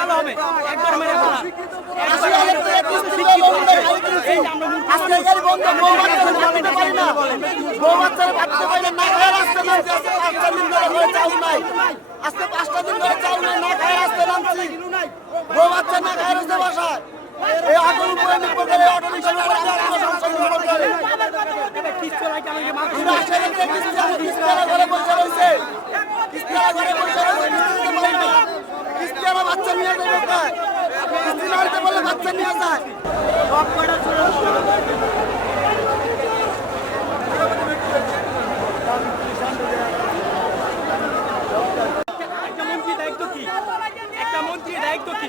ভালো হবে একবার মেরে ফেলা আজকে 5টা দিন ধরে চাউল নাই, না খায় আসতে নামছি। বউ বাচ্চা না খায় রয়েছে বাসায়। এই অটোর উপরে নির্ভর করে, অটো রিক্সার উপরে সংসার নির্ভর করে। কিস্তিওয়ালা ঘরে বসে রয়েছে, কিস্তিওয়ালা ঘরে বসে রয়েছে, কিস্তি দিতে পারে না। কিস্তিওয়ালা বাচ্চা নিয়ে যায় কোথায়? কিস্তি না দিতে পারলে বাচ্চা নিয়ে যায়।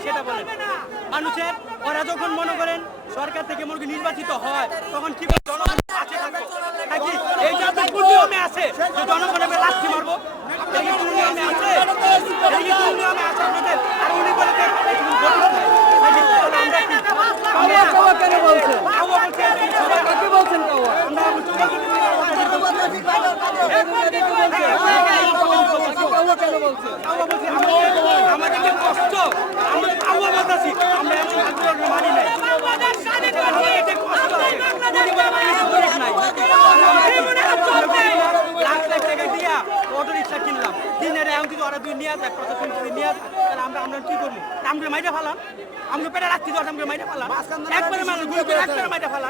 সেটা বলেন মানুষের ওরা যখন মনে করেন সরকার থেকে মনে নির্বাচিত হয় তখন কি জনগণ আছে নাকি এই জাতীয় কোন নিয়মে আছে যে জনগণের লাঠি মারবো এই কোন নিয়মে আছে এই কোন নিয়মে আছে আপনাদের আর উনি বলে আমরা কেন বলছেন কি বলছেন আমাদের কষ্ট আমরা আবু বলতেছি আমরা এমন আগ্রহ মানি নাই আমাদের স্বাধীন করতে কষ্ট লাখ লাখ টাকা দিয়া অটো রিক্সা কিনলাম দিনের এখন যদি ওরা দুই নিয়ে যায় প্রশাসন যদি নিয়ে যায় তাহলে আমরা কি করবো আমরা মাইটা ফেলাম আমরা পেটে রাখছি তো আমরা মাইটা ফেলাম একবারে মানুষ গুলি করে একবারে মাইটা ফেলাম